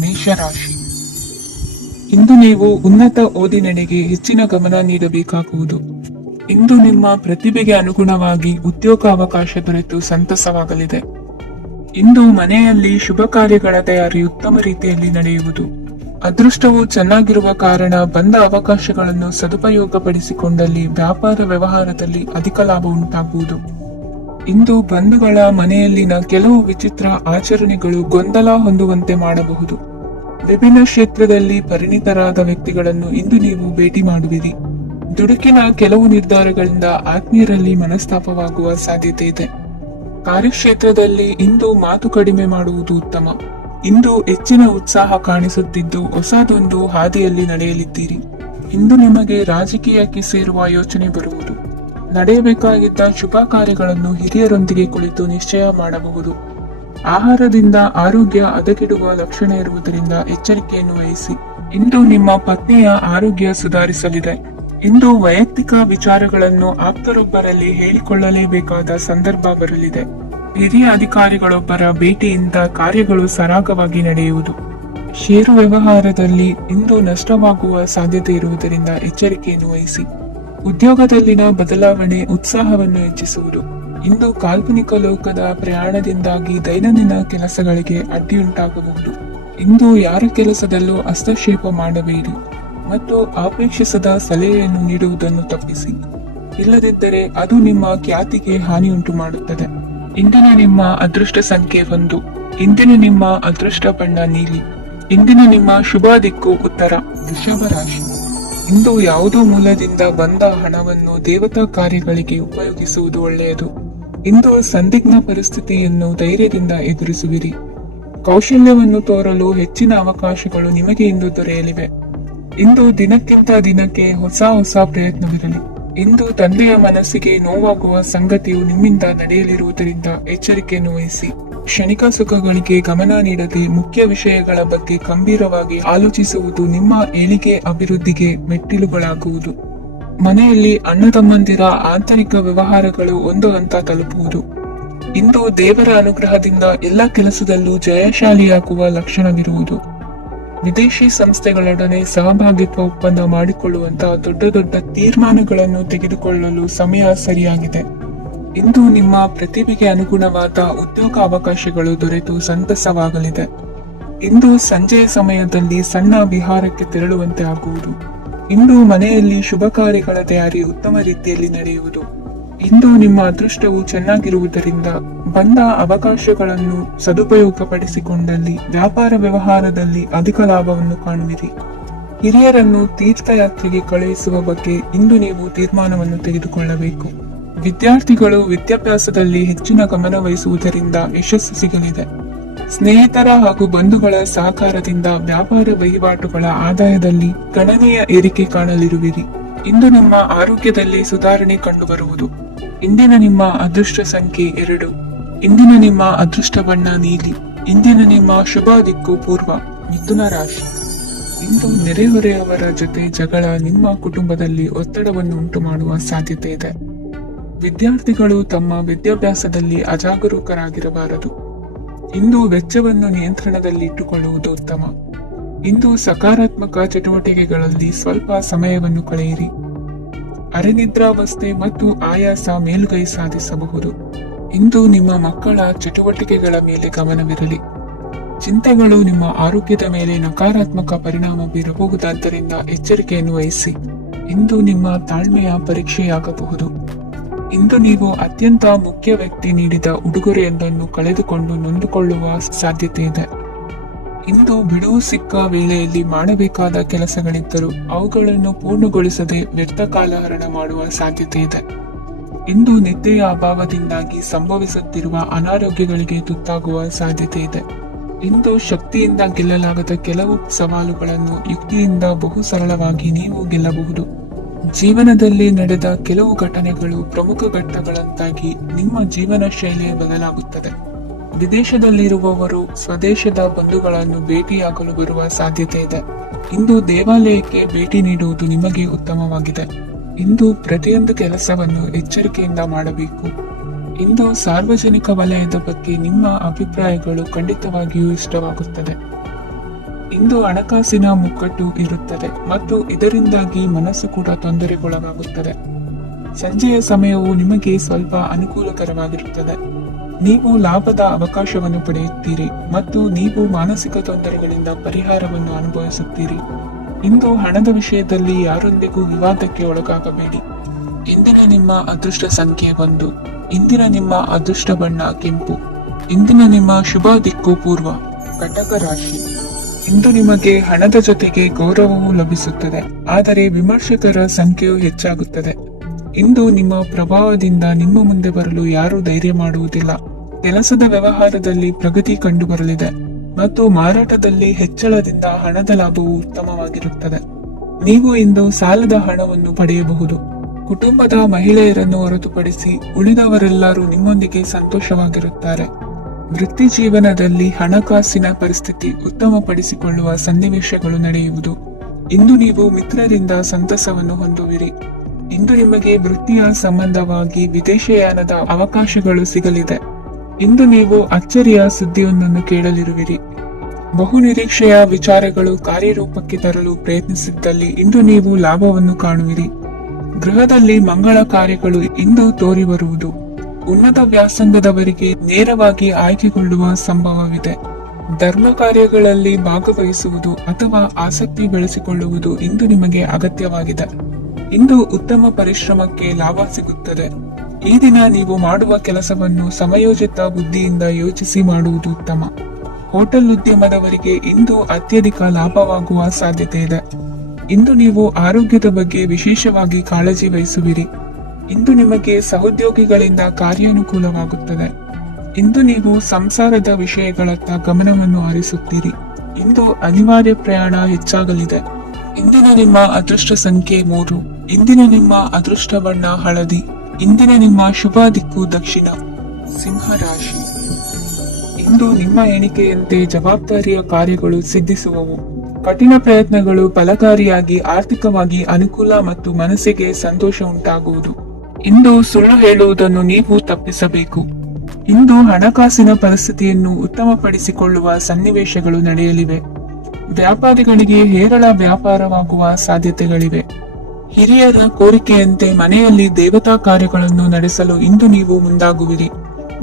ಮೇಷರಾಶಿ. ಇಂದು ನೀವು ಉನ್ನತ ಓದಿನೆಡೆಗೆ ಹೆಚ್ಚಿನ ಗಮನ ನೀಡಬೇಕಾಗುವುದು. ಇಂದು ನಿಮ್ಮ ಪ್ರತಿಭೆಗೆ ಅನುಗುಣವಾಗಿ ಉದ್ಯೋಗಾವಕಾಶ ದೊರೆತು ಸಂತಸವಾಗಲಿದೆ. ಇಂದು ಮನೆಯಲ್ಲಿ ಶುಭ ಕಾರ್ಯಗಳ ತಯಾರಿ ಉತ್ತಮ ರೀತಿಯಲ್ಲಿ ನಡೆಯುವುದು. ಅದೃಷ್ಟವು ಚೆನ್ನಾಗಿರುವ ಕಾರಣ ಬಂದ ಅವಕಾಶಗಳನ್ನು ಸದುಪಯೋಗಪಡಿಸಿಕೊಂಡಲ್ಲಿ ವ್ಯಾಪಾರ ವ್ಯವಹಾರದಲ್ಲಿ ಅಧಿಕ ಲಾಭ ಉಂಟಾಗುವುದು. ಇಂದು ಬಂಧುಗಳ ಮನೆಯಲ್ಲಿನ ಕೆಲವು ವಿಚಿತ್ರ ಆಚರಣೆಗಳು ಗೊಂದಲ ಹೊಂದುವಂತೆ ಮಾಡಬಹುದು. ವಿಭಿನ್ನ ಕ್ಷೇತ್ರದಲ್ಲಿ ಪರಿಣಿತರಾದ ವ್ಯಕ್ತಿಗಳನ್ನು ಇಂದು ನೀವು ಭೇಟಿ ಮಾಡುವಿರಿ. ದುಡುಕಿನ ಕೆಲವು ನಿರ್ಧಾರಗಳಿಂದ ಆತ್ಮೀಯರಲ್ಲಿ ಮನಸ್ತಾಪವಾಗುವ ಸಾಧ್ಯತೆ ಇದೆ. ಕಾರ್ಯಕ್ಷೇತ್ರದಲ್ಲಿ ಇಂದು ಮಾತು ಕಡಿಮೆ ಮಾಡುವುದು ಉತ್ತಮ. ಇಂದು ಹೆಚ್ಚಿನ ಉತ್ಸಾಹ ಕಾಣಿಸುತ್ತಿದ್ದು ಹೊಸದೊಂದು ಹಾದಿಯಲ್ಲಿ ನಡೆಯಲಿದ್ದೀರಿ. ಇಂದು ನಿಮಗೆ ರಾಜಕೀಯಕ್ಕೆ ಸೇರುವ ಯೋಚನೆ ಬರುವುದು. ನಡೆಯಬೇಕಾಗಿದ್ದ ಶುಭ ಕಾರ್ಯಗಳನ್ನು ಹಿರಿಯರೊಂದಿಗೆ ಕುಳಿತು ನಿಶ್ಚಯ ಮಾಡಬಹುದು. ಆಹಾರದಿಂದ ಆರೋಗ್ಯ ಹದಗೆಡುವ ಲಕ್ಷಣ ಇರುವುದರಿಂದ ಎಚ್ಚರಿಕೆಯನ್ನು ವಹಿಸಿ. ಇಂದು ನಿಮ್ಮ ಪತ್ನಿಯ ಆರೋಗ್ಯ ಸುಧಾರಿಸಲಿದೆ. ಇಂದು ವೈಯಕ್ತಿಕ ವಿಚಾರಗಳನ್ನು ಆಪ್ತರೊಬ್ಬರಲ್ಲಿ ಹೇಳಿಕೊಳ್ಳಲೇಬೇಕಾದ ಸಂದರ್ಭ ಬರಲಿದೆ. ಹಿರಿಯ ಅಧಿಕಾರಿಗಳೊಬ್ಬರ ಭೇಟಿಯಿಂದ ಕಾರ್ಯಗಳು ಸರಾಗವಾಗಿ ನಡೆಯುವುದು. ಷೇರು ವ್ಯವಹಾರದಲ್ಲಿ ಇಂದು ನಷ್ಟವಾಗುವ ಸಾಧ್ಯತೆ ಇರುವುದರಿಂದ ಎಚ್ಚರಿಕೆಯನ್ನು ವಹಿಸಿ. ಉದ್ಯೋಗದಲ್ಲಿನ ಬದಲಾವಣೆ ಉತ್ಸಾಹವನ್ನು ಹೆಚ್ಚಿಸುವುದು. ಇಂದು ಕಾಲ್ಪನಿಕ ಲೋಕದ ಪ್ರಯಾಣದಿಂದಾಗಿ ದೈನಂದಿನ ಕೆಲಸಗಳಿಗೆ ಅಡ್ಡಿಯುಂಟಾಗಬಹುದು. ಇಂದು ಯಾರ ಕೆಲಸದಲ್ಲೂ ಹಸ್ತಕ್ಷೇಪ ಮಾಡಬೇಡಿ ಮತ್ತು ಅಪೇಕ್ಷಿಸದ ಸಲಹೆಯನ್ನು ನೀಡುವುದನ್ನು ತಪ್ಪಿಸಿ. ಇಲ್ಲದಿದ್ದರೆ ಅದು ನಿಮ್ಮ ಖ್ಯಾತಿಗೆ ಹಾನಿಯುಂಟು ಮಾಡುತ್ತದೆ. ಇಂದಿನ ನಿಮ್ಮ ಅದೃಷ್ಟ ಸಂಖ್ಯೆ 1. ಇಂದಿನ ನಿಮ್ಮ ಅದೃಷ್ಟ ಬಣ್ಣ ನೀಲಿ. ಇಂದಿನ ನಿಮ್ಮ ಶುಭ ದಿಕ್ಕು ಉತ್ತರ. ವೃಷಭ ರಾಶಿ. ಇಂದು ಯಾವುದೋ ಮೂಲದಿಂದ ಬಂದ ಹಣವನ್ನು ದೇವತಾ ಕಾರ್ಯಗಳಿಗೆ ಉಪಯೋಗಿಸುವುದು ಒಳ್ಳೆಯದು. ಇಂದು ಸಂದಿಗ್ಧ ಪರಿಸ್ಥಿತಿಯನ್ನು ಧೈರ್ಯದಿಂದ ಎದುರಿಸುವಿರಿ. ಕೌಶಲ್ಯವನ್ನು ತೋರಲು ಹೆಚ್ಚಿನ ಅವಕಾಶಗಳು ನಿಮಗೆ ಇಂದು ದೊರೆಯಲಿವೆ. ಇಂದು ದಿನಕ್ಕಿಂತ ದಿನಕ್ಕೆ ಹೊಸ ಪ್ರಯತ್ನವಿರಲಿ. ಇಂದು ತಂದೆಯ ಮನಸ್ಸಿಗೆ ನೋವಾಗುವ ಸಂಗತಿಯು ನಿಮ್ಮಿಂದ ನಡೆಯಲಿರುವುದರಿಂದ ಎಚ್ಚರಿಕೆಯನ್ನು ವಹಿಸಿ. ಕ್ಷಣಿಕ ಸುಖಗಳಿಗೆ ಗಮನ ನೀಡದೆ ಮುಖ್ಯ ವಿಷಯಗಳ ಬಗ್ಗೆ ಗಂಭೀರವಾಗಿ ಆಲೋಚಿಸುವುದು ನಿಮ್ಮ ಏಳಿಗೆ ಅಭಿವೃದ್ಧಿಗೆ ಮೆಟ್ಟಿಲುಗಳಾಗುವುದು. ಮನೆಯಲ್ಲಿ ಅಣ್ಣ ತಮ್ಮಂದಿರ ಆಂತರಿಕ ವ್ಯವಹಾರಗಳು ಒಂದು ಹಂತ ತಲುಪುವುದು. ಇಂದು ದೇವರ ಅನುಗ್ರಹದಿಂದ ಎಲ್ಲ ಕೆಲಸದಲ್ಲೂ ಜಯಶಾಲಿಯಾಗುವ ಲಕ್ಷಣವಿರುವುದು. ವಿದೇಶಿ ಸಂಸ್ಥೆಗಳೊಡನೆ ಸಹಭಾಗಿತ್ವ ಒಪ್ಪಂದ ಮಾಡಿಕೊಳ್ಳುವಂತಹ ದೊಡ್ಡ ತೀರ್ಮಾನಗಳನ್ನು ತೆಗೆದುಕೊಳ್ಳಲು ಸಮಯ ಸರಿಯಾಗಿದೆ. ಇಂದು ನಿಮ್ಮ ಪ್ರತಿಭೆಗೆ ಅನುಗುಣವಾದ ಉದ್ಯೋಗ ಅವಕಾಶಗಳು ದೊರೆತು ಸಂತಸವಾಗಲಿದೆ. ಇಂದು ಸಂಜೆಯ ಸಮಯದಲ್ಲಿ ಸಣ್ಣ ವಿಹಾರಕ್ಕೆ ತೆರಳುವಂತೆ ಆಗುವುದು. ಇಂದು ಮನೆಯಲ್ಲಿ ಶುಭ ಕಾರ್ಯಗಳ ತಯಾರಿ ಉತ್ತಮ ರೀತಿಯಲ್ಲಿ ನಡೆಯುವುದು. ಇಂದು ನಿಮ್ಮ ಅದೃಷ್ಟವು ಚೆನ್ನಾಗಿರುವುದರಿಂದ ಬಂದ ಅವಕಾಶಗಳನ್ನು ಸದುಪಯೋಗಪಡಿಸಿಕೊಂಡಲ್ಲಿ ವ್ಯಾಪಾರ ವ್ಯವಹಾರದಲ್ಲಿ ಅಧಿಕ ಲಾಭವನ್ನು ಕಾಣುವಿರಿ. ಹಿರಿಯರನ್ನು ತೀರ್ಥಯಾತ್ರೆಗೆ ಕಳುಹಿಸುವ ಬಗ್ಗೆ ಇಂದು ನೀವು ತೀರ್ಮಾನವನ್ನು ತೆಗೆದುಕೊಳ್ಳಬೇಕು. ವಿದ್ಯಾರ್ಥಿಗಳು ವಿದ್ಯಾಭ್ಯಾಸದಲ್ಲಿ ಹೆಚ್ಚಿನ ಗಮನ ವಹಿಸುವುದರಿಂದ ಯಶಸ್ಸು ಸಿಗಲಿದೆ. ಸ್ನೇಹಿತರ ಹಾಗೂ ಬಂಧುಗಳ ಸಹಕಾರದಿಂದ ವ್ಯಾಪಾರ ವಹಿವಾಟುಗಳ ಆದಾಯದಲ್ಲಿ ಗಣನೀಯ ಏರಿಕೆ ಕಾಣಲಿರುವಿರಿ. ಇಂದು ನಿಮ್ಮ ಆರೋಗ್ಯದಲ್ಲಿ ಸುಧಾರಣೆ ಕಂಡುಬರುವುದು. ಇಂದಿನ ನಿಮ್ಮ ಅದೃಷ್ಟ ಸಂಖ್ಯೆ 2. ಇಂದಿನ ನಿಮ್ಮ ಅದೃಷ್ಟ ಬಣ್ಣ ನೀಲಿ. ಇಂದಿನ ನಿಮ್ಮ ಶುಭ ದಿಕ್ಕು ಪೂರ್ವ. ಮಿಥುನ ರಾಶಿ. ಇಂದು ನೆರೆಹೊರೆಯವರ ಜೊತೆ ಜಗಳ ನಿಮ್ಮ ಕುಟುಂಬದಲ್ಲಿ ಒತ್ತಡವನ್ನು ಉಂಟು ಮಾಡುವ ಸಾಧ್ಯತೆ ಇದೆ. ವಿದ್ಯಾರ್ಥಿಗಳು ತಮ್ಮ ವಿದ್ಯಾಭ್ಯಾಸದಲ್ಲಿ ಅಜಾಗರೂಕರಾಗಿರಬಾರದು. ಇಂದು ವೆಚ್ಚವನ್ನು ನಿಯಂತ್ರಣದಲ್ಲಿ ಇಟ್ಟುಕೊಳ್ಳುವುದು ಉತ್ತಮ. ಇಂದು ಸಕಾರಾತ್ಮಕ ಚಟುವಟಿಕೆಗಳಲ್ಲಿ ಸ್ವಲ್ಪ ಸಮಯವನ್ನು ಕಳೆಯಿರಿ. ಅರೆನಿದ್ರಾವಸ್ಥೆ ಮತ್ತು ಆಯಾಸ ಮೇಲುಗೈ ಸಾಧಿಸಬಹುದು. ಇಂದು ನಿಮ್ಮ ಮಕ್ಕಳ ಚಟುವಟಿಕೆಗಳ ಮೇಲೆ ಗಮನವಿರಲಿ. ಚಿಂತೆಗಳು ನಿಮ್ಮ ಆರೋಗ್ಯದ ಮೇಲೆ ನಕಾರಾತ್ಮಕ ಪರಿಣಾಮ ಬೀರಬಹುದಾದ್ದರಿಂದ ಎಚ್ಚರಿಕೆಯನ್ನು ವಹಿಸಿ. ಇಂದು ನಿಮ್ಮ ತಾಳ್ಮೆಯ ಪರೀಕ್ಷೆಯಾಗಬಹುದು. ಇಂದು ನೀವು ಅತ್ಯಂತ ಮುಖ್ಯ ವ್ಯಕ್ತಿ ನೀಡಿದ ಉಡುಗೊರೆಯೊಂದನ್ನು ಕಳೆದುಕೊಂಡು ನೊಂದುಕೊಳ್ಳುವ ಸಾಧ್ಯತೆ ಇದೆ. ಇಂದು ಬಿಡುವು ಸಿಕ್ಕ ವೇಳೆಯಲ್ಲಿ ಮಾಡಬೇಕಾದ ಕೆಲಸಗಳಿದ್ದರೂ ಅವುಗಳನ್ನು ಪೂರ್ಣಗೊಳಿಸದೆ ವ್ಯರ್ಥ ಕಾಲಹರಣ ಮಾಡುವ ಸಾಧ್ಯತೆ ಇದೆ. ಇಂದು ನಿದ್ದೆಯ ಅಭಾವದಿಂದಾಗಿ ಸಂಭವಿಸುತ್ತಿರುವ ಅನಾರೋಗ್ಯಗಳಿಗೆ ತುತ್ತಾಗುವ ಸಾಧ್ಯತೆ ಇದೆ. ಇಂದು ಶಕ್ತಿಯಿಂದ ಗೆಲ್ಲಲಾಗದ ಕೆಲವು ಸವಾಲುಗಳನ್ನು ಯುಕ್ತಿಯಿಂದ ಬಹು ಸರಳವಾಗಿ ನೀವು ಗೆಲ್ಲಬಹುದು. ಜೀವನದಲ್ಲಿ ನಡೆದ ಕೆಲವು ಘಟನೆಗಳು ಪ್ರಮುಖ ಘಟ್ಟಗಳಂತಾಗಿ ನಿಮ್ಮ ಜೀವನ ಶೈಲಿ ಬದಲಾಗುತ್ತದೆ. ವಿದೇಶದಲ್ಲಿರುವವರು ಸ್ವದೇಶದ ಬಂಧುಗಳನ್ನು ಭೇಟಿಯಾಗಲು ಬರುವ ಸಾಧ್ಯತೆ ಇದೆ. ಇಂದು ದೇವಾಲಯಕ್ಕೆ ಭೇಟಿ ನೀಡುವುದು ನಿಮಗೆ ಉತ್ತಮವಾಗಿದೆ. ಇಂದು ಪ್ರತಿಯೊಂದು ಕೆಲಸವನ್ನು ಎಚ್ಚರಿಕೆಯಿಂದ ಮಾಡಬೇಕು. ಇಂದು ಸಾರ್ವಜನಿಕ ವಲಯದ ಬಗ್ಗೆ ನಿಮ್ಮ ಅಭಿಪ್ರಾಯಗಳು ಖಂಡಿತವಾಗಿಯೂ ಇಷ್ಟವಾಗುತ್ತದೆ. ಇಂದು ಹಣಕಾಸಿನ ಮುಕ್ಕಟ್ಟು ಇರುತ್ತದೆ ಮತ್ತು ಇದರಿಂದಾಗಿ ಮನಸ್ಸು ಕೂಡ ತೊಂದರೆಗೊಳಗಾಗುತ್ತದೆ. ಸಂಜೆಯ ಸಮಯವು ನಿಮಗೆ ಸ್ವಲ್ಪ ಅನುಕೂಲಕರವಾಗಿರುತ್ತದೆ. ನೀವು ಲಾಭದ ಅವಕಾಶವನ್ನು ಪಡೆಯುತ್ತೀರಿ ಮತ್ತು ನೀವು ಮಾನಸಿಕ ತೊಂದರೆಗಳಿಂದ ಪರಿಹಾರವನ್ನು ಅನುಭವಿಸುತ್ತೀರಿ. ಇಂದು ಹಣದ ವಿಷಯದಲ್ಲಿ ಯಾರೊಂದಿಗೂ ವಿವಾದಕ್ಕೆ ಒಳಗಾಗಬೇಡಿ. ಇಂದಿನ ನಿಮ್ಮ ಅದೃಷ್ಟ ಸಂಖ್ಯೆ 1. ಇಂದಿನ ನಿಮ್ಮ ಅದೃಷ್ಟ ಬಣ್ಣ ಕೆಂಪು. ಇಂದಿನ ನಿಮ್ಮ ಶುಭ ದಿಕ್ಕು ಪೂರ್ವ. ಕಟಕ ರಾಶಿ. ಇಂದು ನಿಮಗೆ ಹಣದ ಜೊತೆಗೆ ಗೌರವವೂ ಲಭಿಸುತ್ತದೆ, ಆದರೆ ವಿಮರ್ಶಕರ ಸಂಖ್ಯೆಯು ಹೆಚ್ಚಾಗುತ್ತದೆ. ಇಂದು ನಿಮ್ಮ ಪ್ರಭಾವದಿಂದ ನಿಮ್ಮ ಮುಂದೆ ಬರಲು ಯಾರೂ ಧೈರ್ಯ ಮಾಡುವುದಿಲ್ಲ. ಕೆಲಸದ ವ್ಯವಹಾರದಲ್ಲಿ ಪ್ರಗತಿ ಕಂಡುಬರಲಿದೆ ಮತ್ತು ಮಾರಾಟದಲ್ಲಿ ಹೆಚ್ಚಳದಿಂದ ಹಣದ ಲಾಭವು ಉತ್ತಮವಾಗಿರುತ್ತದೆ. ನೀವು ಇಂದು ಸಾಲದ ಹಣವನ್ನು ಪಡೆಯಬಹುದು. ಕುಟುಂಬದ ಮಹಿಳೆಯರನ್ನು ಹೊರತುಪಡಿಸಿ ಉಳಿದವರೆಲ್ಲರೂ ನಿಮ್ಮೊಂದಿಗೆ ಸಂತೋಷವಾಗಿರುತ್ತಾರೆ. ವೃತ್ತಿ ಜೀವನದಲ್ಲಿ ಹಣಕಾಸಿನ ಪರಿಸ್ಥಿತಿ ಉತ್ತಮಪಡಿಸಿಕೊಳ್ಳುವ ಸನ್ನಿವೇಶಗಳು ನಡೆಯುವುದು. ಇಂದು ನೀವು ಮಿತ್ರರಿಂದ ಸಂತಸವನ್ನು ಹೊಂದುವಿರಿ. ಇಂದು ನಿಮಗೆ ವೃತ್ತಿಯ ಸಂಬಂಧವಾಗಿ ವಿದೇಶಯಾನದ ಅವಕಾಶಗಳು ಸಿಗಲಿದೆ. ಇಂದು ನೀವು ಅಚ್ಚರಿಯ ಸುದ್ದಿಯೊಂದನ್ನು ಕೇಳಲಿರುವಿರಿ. ಬಹು ನಿರೀಕ್ಷೆಯ ವಿಚಾರಗಳು ಕಾರ್ಯರೂಪಕ್ಕೆ ತರಲು ಪ್ರಯತ್ನಿಸಿದ್ದಲ್ಲಿ ಇಂದು ನೀವು ಲಾಭವನ್ನು ಕಾಣುವಿರಿ. ಗೃಹದಲ್ಲಿ ಮಂಗಳ ಕಾರ್ಯಗಳು ಇಂದು ತೋರಿ ಬರುವುದು. ಉನ್ನತ ವ್ಯಾಸಂಗದವರಿಗೆ ನೇರವಾಗಿ ಆಯ್ಕೆಗೊಳ್ಳುವ ಸಂಭವವಿದೆ. ಧರ್ಮ ಕಾರ್ಯಗಳಲ್ಲಿ ಭಾಗವಹಿಸುವುದು ಅಥವಾ ಆಸಕ್ತಿ ಬೆಳೆಸಿಕೊಳ್ಳುವುದು ಇಂದು ನಿಮಗೆ ಅಗತ್ಯವಾಗಿದೆ. ಇಂದು ಉತ್ತಮ ಪರಿಶ್ರಮಕ್ಕೆ ಲಾಭ ಸಿಗುತ್ತದೆ. ಈ ದಿನ ನೀವು ಮಾಡುವ ಕೆಲಸವನ್ನು ಸಮಯೋಚಿತ ಬುದ್ಧಿಯಿಂದ ಯೋಚಿಸಿ ಮಾಡುವುದು ಉತ್ತಮ. ಹೋಟೆಲ್ ಉದ್ಯಮದವರಿಗೆ ಇಂದು ಅತ್ಯಧಿಕ ಲಾಭವಾಗುವ ಸಾಧ್ಯತೆ ಇದೆ. ಇಂದು ನೀವು ಆರೋಗ್ಯದ ಬಗ್ಗೆ ವಿಶೇಷವಾಗಿ ಕಾಳಜಿ ವಹಿಸುವಿರಿ. ಇಂದು ನಿಮಗೆ ಸಹೋದ್ಯೋಗಿಗಳಿಂದ ಕಾರ್ಯಾನುಕೂಲವಾಗುತ್ತದೆ. ಇಂದು ನೀವು ಸಂಸಾರದ ವಿಷಯಗಳತ್ತ ಗಮನವನ್ನು ಹರಿಸುತ್ತೀರಿ. ಇಂದು ಅನಿವಾರ್ಯ ಪ್ರಯಾಣ ಹೆಚ್ಚಾಗಲಿದೆ. ಇಂದಿನ ನಿಮ್ಮ ಅದೃಷ್ಟ ಸಂಖ್ಯೆ 3. ಇಂದಿನ ನಿಮ್ಮ ಅದೃಷ್ಟ ಬಣ್ಣ ಹಳದಿ. ಇಂದಿನ ನಿಮ್ಮ ಶುಭ ದಿಕ್ಕು ದಕ್ಷಿಣ. ಸಿಂಹ ರಾಶಿ. ಇಂದು ನಿಮ್ಮ ಎಣಿಕೆಯಂತೆ ಜವಾಬ್ದಾರಿಯ ಕಾರ್ಯಗಳು ಸಿದ್ಧಿಸುವವು. ಕಠಿಣ ಪ್ರಯತ್ನಗಳು ಫಲಕಾರಿಯಾಗಿ ಆರ್ಥಿಕವಾಗಿ ಅನುಕೂಲ ಮತ್ತು ಮನಸ್ಸಿಗೆ ಸಂತೋಷ ಉಂಟಾಗುವುದು. ಇಂದು ಸುಳ್ಳು ಹೇಳುವುದನ್ನು ನೀವು ತಪ್ಪಿಸಬೇಕು. ಇಂದು ಹಣಕಾಸಿನ ಪರಿಸ್ಥಿತಿಯನ್ನು ಉತ್ತಮಪಡಿಸಿಕೊಳ್ಳುವ ಸನ್ನಿವೇಶಗಳು ನಡೆಯಲಿವೆ. ವ್ಯಾಪಾರಿಗಳಿಗೆ ಹೇರಳ ವ್ಯಾಪಾರವಾಗುವ ಸಾಧ್ಯತೆಗಳಿವೆ. ಹಿರಿಯರ ಕೋರಿಕೆಯಂತೆ ಮನೆಯಲ್ಲಿ ದೇವತಾ ಕಾರ್ಯಗಳನ್ನು ನಡೆಸಲು ಇಂದು ನೀವು ಮುಂದಾಗುವಿರಿ.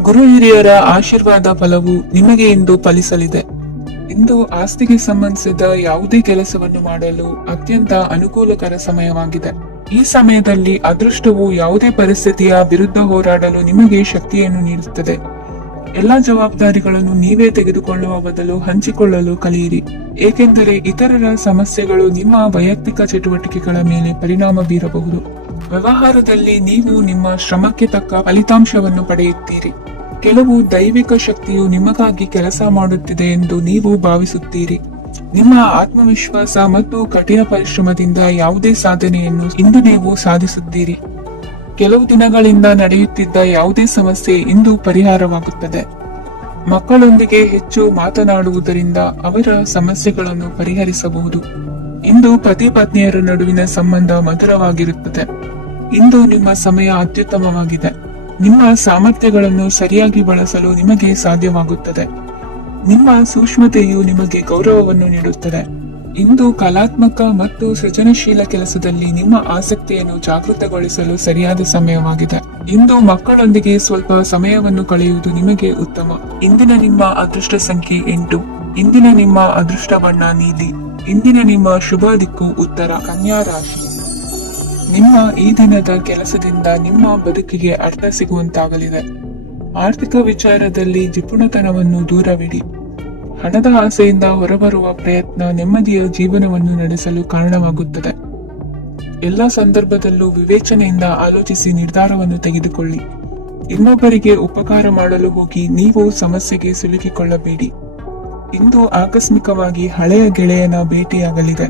ಗುರು ಹಿರಿಯರ ಆಶೀರ್ವಾದ ಫಲವು ನಿಮಗೆ ಇಂದು ಫಲಿಸಲಿದೆ. ಇಂದು ಆಸ್ತಿಗೆ ಸಂಬಂಧಿಸಿದ ಯಾವುದೇ ಕೆಲಸವನ್ನು ಮಾಡಲು ಅತ್ಯಂತ ಅನುಕೂಲಕರ ಸಮಯವಾಗಿದೆ. ಈ ಸಮಯದಲ್ಲಿ ಅದೃಷ್ಟವು ಯಾವುದೇ ಪರಿಸ್ಥಿತಿಯ ವಿರುದ್ಧ ಹೋರಾಡಲು ನಿಮಗೆ ಶಕ್ತಿಯನ್ನು ನೀಡುತ್ತದೆ. ಎಲ್ಲ ಜವಾಬ್ದಾರಿಗಳನ್ನು ನೀವೇ ತೆಗೆದುಕೊಳ್ಳುವ ಬದಲು ಹಂಚಿಕೊಳ್ಳಲು ಕಲಿಯಿರಿ, ಏಕೆಂದರೆ ಇತರರ ಸಮಸ್ಯೆಗಳು ನಿಮ್ಮ ವೈಯಕ್ತಿಕ ಚಟುವಟಿಕೆಗಳ ಮೇಲೆ ಪರಿಣಾಮ ಬೀರಬಹುದು. ವ್ಯವಹಾರದಲ್ಲಿ ನೀವು ನಿಮ್ಮ ಶ್ರಮಕ್ಕೆ ತಕ್ಕ ಫಲಿತಾಂಶವನ್ನು ಪಡೆಯುತ್ತೀರಿ. ಕೆಲವು ದೈವಿಕ ಶಕ್ತಿಯು ನಿಮಗಾಗಿ ಕೆಲಸ ಮಾಡುತ್ತಿದೆ ಎಂದು ನೀವು ಭಾವಿಸುತ್ತೀರಿ. ನಿಮ್ಮ ಆತ್ಮವಿಶ್ವಾಸ ಮತ್ತು ಕಠಿಣ ಪರಿಶ್ರಮದಿಂದ ಯಾವುದೇ ಸಾಧನೆಯನ್ನು ಇಂದು ನೀವು ಸಾಧಿಸುತ್ತೀರಿ. ಕೆಲವು ದಿನಗಳಿಂದ ನಡೆಯುತ್ತಿದ್ದ ಯಾವುದೇ ಸಮಸ್ಯೆ ಇಂದು ಪರಿಹಾರವಾಗುತ್ತದೆ. ಮಕ್ಕಳೊಂದಿಗೆ ಹೆಚ್ಚು ಮಾತನಾಡುವುದರಿಂದ ಅವರ ಸಮಸ್ಯೆಗಳನ್ನು ಪರಿಹರಿಸಬಹುದು. ಇಂದು ಪತಿ ಪತ್ನಿಯರ ನಡುವಿನ ಸಂಬಂಧ ಮಧುರವಾಗಿರುತ್ತದೆ. ಇಂದು ನಿಮ್ಮ ಸಮಯ ಅತ್ಯುತ್ತಮವಾಗಿದೆ. ನಿಮ್ಮ ಸಾಮರ್ಥ್ಯಗಳನ್ನು ಸರಿಯಾಗಿ ಬಳಸಲು ನಿಮಗೆ ಸಾಧ್ಯವಾಗುತ್ತದೆ. ನಿಮ್ಮ ಸೂಕ್ಷ್ಮತೆಯು ನಿಮಗೆ ಗೌರವವನ್ನು ನೀಡುತ್ತದೆ. ಇಂದು ಕಲಾತ್ಮಕ ಮತ್ತು ಸೃಜನಶೀಲ ಕೆಲಸದಲ್ಲಿ ನಿಮ್ಮ ಆಸಕ್ತಿಯನ್ನು ಜಾಗೃತಗೊಳಿಸಲು ಸರಿಯಾದ ಸಮಯವಾಗಿದೆ. ಇಂದು ಮಕ್ಕಳೊಂದಿಗೆ ಸ್ವಲ್ಪ ಸಮಯವನ್ನು ಕಳೆಯುವುದು ನಿಮಗೆ ಉತ್ತಮ. ಇಂದಿನ ನಿಮ್ಮ ಅದೃಷ್ಟ ಸಂಖ್ಯೆ 8. ಇಂದಿನ ನಿಮ್ಮ ಅದೃಷ್ಟ ಬಣ್ಣ ನೀಲಿ. ಇಂದಿನ ನಿಮ್ಮ ಶುಭ ದಿಕ್ಕು ಉತ್ತರ. ಕನ್ಯಾ ರಾಶಿ. ನಿಮ್ಮ ಈ ದಿನದ ಕೆಲಸದಿಂದ ನಿಮ್ಮ ಬದುಕಿಗೆ ಅರ್ಥ ಸಿಗುವಂತಾಗಲಿದೆ. ಆರ್ಥಿಕ ವಿಚಾರದಲ್ಲಿ ಜಿಪುಣತನವನ್ನು ದೂರವಿಡಿ. ಹಣದ ಆಸೆಯಿಂದ ಹೊರಬರುವ ಪ್ರಯತ್ನ ನೆಮ್ಮದಿಯ ಜೀವನವನ್ನು ನಡೆಸಲು ಕಾರಣವಾಗುತ್ತದೆ. ಎಲ್ಲ ಸಂದರ್ಭದಲ್ಲೂ ವಿವೇಚನೆಯಿಂದ ಆಲೋಚಿಸಿ ನಿರ್ಧಾರವನ್ನು ತೆಗೆದುಕೊಳ್ಳಿ. ಇನ್ನೊಬ್ಬರಿಗೆ ಉಪಕಾರ ಮಾಡಲು ಹೋಗಿ ನೀವು ಸಮಸ್ಯೆಗೆ ಸಿಲುಕಿಕೊಳ್ಳಬೇಡಿ. ಇಂದು ಆಕಸ್ಮಿಕವಾಗಿ ಹಳೆಯ ಗೆಳೆಯನ ಭೇಟಿಯಾಗಲಿದೆ.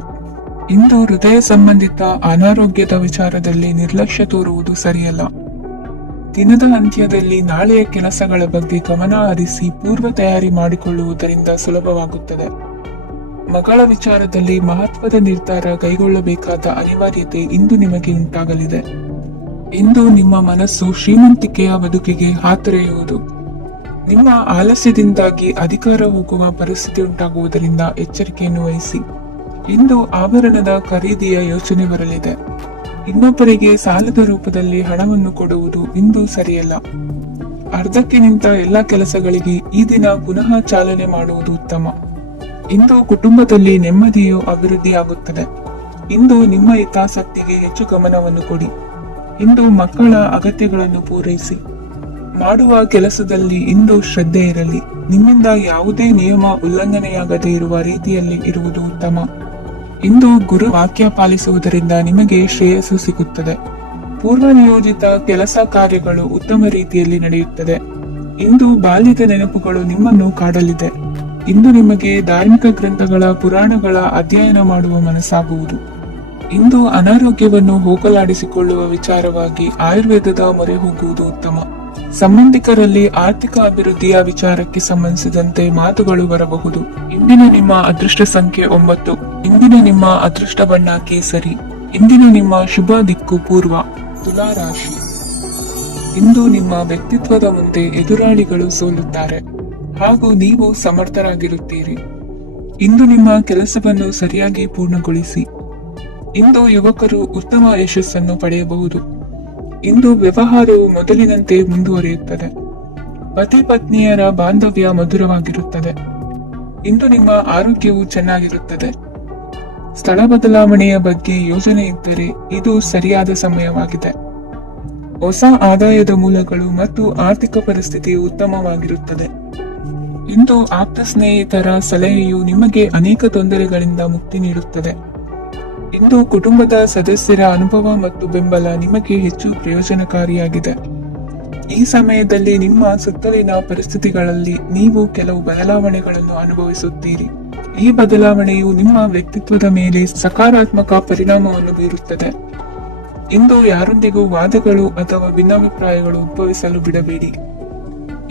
ಇಂದು ಹೃದಯ ಸಂಬಂಧಿತ ಅನಾರೋಗ್ಯದ ವಿಚಾರದಲ್ಲಿ ನಿರ್ಲಕ್ಷ್ಯ ತೋರುವುದು ಸರಿಯಲ್ಲ. ದಿನದ ಅಂತ್ಯದಲ್ಲಿ ನಾಳೆಯ ಕೆಲಸಗಳ ಬಗ್ಗೆ ಗಮನ ಹರಿಸಿ ಪೂರ್ವ ತಯಾರಿ ಮಾಡಿಕೊಳ್ಳುವುದರಿಂದ ಸುಲಭವಾಗುತ್ತದೆ. ಮಗಳ ವಿಚಾರದಲ್ಲಿ ಮಹತ್ವದ ನಿರ್ಧಾರ ಕೈಗೊಳ್ಳಬೇಕಾದ ಅನಿವಾರ್ಯತೆ ಇಂದು ನಿಮಗೆ ಉಂಟಾಗಲಿದೆ. ಇಂದು ನಿಮ್ಮ ಮನಸ್ಸು ಶ್ರೀಮಂತಿಕೆಯ ಬದುಕಿಗೆ ಹಾತೊರೆಯುವುದು. ನಿಮ್ಮ ಆಲಸ್ಯದಿಂದಾಗಿ ಅಧಿಕಾರ ಹೋಗುವ ಪರಿಸ್ಥಿತಿ ಉಂಟಾಗುವುದರಿಂದ ಎಚ್ಚರಿಕೆಯನ್ನು ವಹಿಸಿ. ಇಂದು ಆಭರಣದ ಖರೀದಿಯ ಯೋಚನೆ ಬರಲಿದೆ. ಇನ್ನೊಬ್ಬರಿಗೆ ಸಾಲದ ರೂಪದಲ್ಲಿ ಹಣವನ್ನು ಕೊಡುವುದು ಇಂದು ಸರಿಯಲ್ಲ. ಅರ್ಧಕ್ಕೆ ನಿಂತ ಎಲ್ಲ ಕೆಲಸಗಳಿಗೆ ಈ ದಿನ ಪುನಃ ಚಾಲನೆ ಮಾಡುವುದು ಉತ್ತಮ. ಇಂದು ಕುಟುಂಬದಲ್ಲಿ ನೆಮ್ಮದಿಯು ಅಭಿವೃದ್ಧಿಯಾಗುತ್ತದೆ. ಇಂದು ನಿಮ್ಮ ಹಿತಾಸಕ್ತಿಗೆ ಹೆಚ್ಚು ಗಮನವನ್ನು ಕೊಡಿ. ಇಂದು ಮಕ್ಕಳ ಅಗತ್ಯಗಳನ್ನು ಪೂರೈಸಿ. ಮಾಡುವ ಕೆಲಸದಲ್ಲಿ ಇಂದು ಶ್ರದ್ಧೆ ಇರಲಿ. ನಿಮ್ಮಿಂದ ಯಾವುದೇ ನಿಯಮ ಉಲ್ಲಂಘನೆಯಾಗದೇ ಇರುವ ರೀತಿಯಲ್ಲಿ ಇರುವುದು ಉತ್ತಮ. ಇಂದು ಗುರು ವಾಕ್ಯ ಪಾಲಿಸುವುದರಿಂದ ನಿಮಗೆ ಶ್ರೇಯಸ್ಸು ಸಿಗುತ್ತದೆ. ಪೂರ್ವ ನಿಯೋಜಿತ ಕೆಲಸ ಕಾರ್ಯಗಳು ಉತ್ತಮ ರೀತಿಯಲ್ಲಿ ನಡೆಯುತ್ತದೆ. ಇಂದು ಬಾಲ್ಯದ ನೆನಪುಗಳು ನಿಮ್ಮನ್ನು ಕಾಡಲಿದೆ. ಇಂದು ನಿಮಗೆ ಧಾರ್ಮಿಕ ಗ್ರಂಥಗಳ ಪುರಾಣಗಳ ಅಧ್ಯಯನ ಮಾಡುವ ಮನಸ್ಸಾಗುವುದು. ಇಂದು ಅನಾರೋಗ್ಯವನ್ನು ಹೋಗಲಾಡಿಸಿಕೊಳ್ಳುವ ವಿಚಾರವಾಗಿ ಆಯುರ್ವೇದದ ಮೊರೆ ಹೋಗುವುದು ಉತ್ತಮ. ಸಂಬಂಧಿಕರಲ್ಲಿ ಆರ್ಥಿಕ ಅಭಿವೃದ್ಧಿಯ ವಿಚಾರಕ್ಕೆ ಸಂಬಂಧಿಸಿದಂತೆ ಮಾತುಗಳು ಬರಬಹುದು. ಇಂದಿನ ನಿಮ್ಮ ಅದೃಷ್ಟ ಸಂಖ್ಯೆ 9. ಇಂದಿನ ನಿಮ್ಮ ಅದೃಷ್ಟ ಬಣ್ಣ ಕೇಸರಿ. ಇಂದಿನ ನಿಮ್ಮ ಶುಭ ದಿಕ್ಕು ಪೂರ್ವ. ತುಲಾ ರಾಶಿ. ಇಂದು ನಿಮ್ಮ ವ್ಯಕ್ತಿತ್ವದ ಮುಂದೆ ಎದುರಾಳಿಗಳು ಸೋಲುತ್ತಾರೆ ಹಾಗೂ ನೀವು ಸಮರ್ಥರಾಗಿರುತ್ತೀರಿ. ಇಂದು ನಿಮ್ಮ ಕೆಲಸವನ್ನು ಸರಿಯಾಗಿ ಪೂರ್ಣಗೊಳಿಸಿ. ಇಂದು ಯುವಕರು ಉತ್ತಮ ಯಶಸ್ಸನ್ನು ಪಡೆಯಬಹುದು. ಇಂದು ವ್ಯವಹಾರವು ಮೊದಲಿನಂತೆ ಮುಂದುವರಿಯುತ್ತದೆ. ಪತಿ ಪತ್ನಿಯರ ಬಾಂಧವ್ಯ ಮಧುರವಾಗಿರುತ್ತದೆ. ಇಂದು ನಿಮ್ಮ ಆರೋಗ್ಯವು ಚೆನ್ನಾಗಿರುತ್ತದೆ. ಸ್ಥಳ ಬದಲಾವಣೆಯ ಬಗ್ಗೆ ಯೋಜನೆ ಇದ್ದರೆ ಇದು ಸರಿಯಾದ ಸಮಯವಾಗಿದೆ. ಹೊಸ ಆದಾಯದ ಮೂಲಗಳು ಮತ್ತು ಆರ್ಥಿಕ ಪರಿಸ್ಥಿತಿಯು ಉತ್ತಮವಾಗಿರುತ್ತದೆ. ಇಂದು ಆಪ್ತ ಸ್ನೇಹಿತರ ಸಲಹೆಯು ನಿಮಗೆ ಅನೇಕ ತೊಂದರೆಗಳಿಂದ ಮುಕ್ತಿ ನೀಡುತ್ತದೆ. ಇಂದು ಕುಟುಂಬದ ಸದಸ್ಯರ ಅನುಭವ ಮತ್ತು ಬೆಂಬಲ ನಿಮಗೆ ಹೆಚ್ಚು ಪ್ರಯೋಜನಕಾರಿಯಾಗಿದೆ. ಈ ಸಮಯದಲ್ಲಿ ನಿಮ್ಮ ಸುತ್ತಲಿನ ಪರಿಸ್ಥಿತಿಗಳಲ್ಲಿ ನೀವು ಕೆಲವು ಬದಲಾವಣೆಗಳನ್ನು ಅನುಭವಿಸುತ್ತೀರಿ. ಈ ಬದಲಾವಣೆಯು ನಿಮ್ಮ ವ್ಯಕ್ತಿತ್ವದ ಮೇಲೆ ಸಕಾರಾತ್ಮಕ ಪರಿಣಾಮವನ್ನು ಬೀರುತ್ತದೆ. ಇಂದು ಯಾರೊಂದಿಗೂ ವಾದಗಳು ಅಥವಾ ಭಿನ್ನಾಭಿಪ್ರಾಯಗಳು ಉದ್ಭವಿಸಲು ಬಿಡಬೇಡಿ.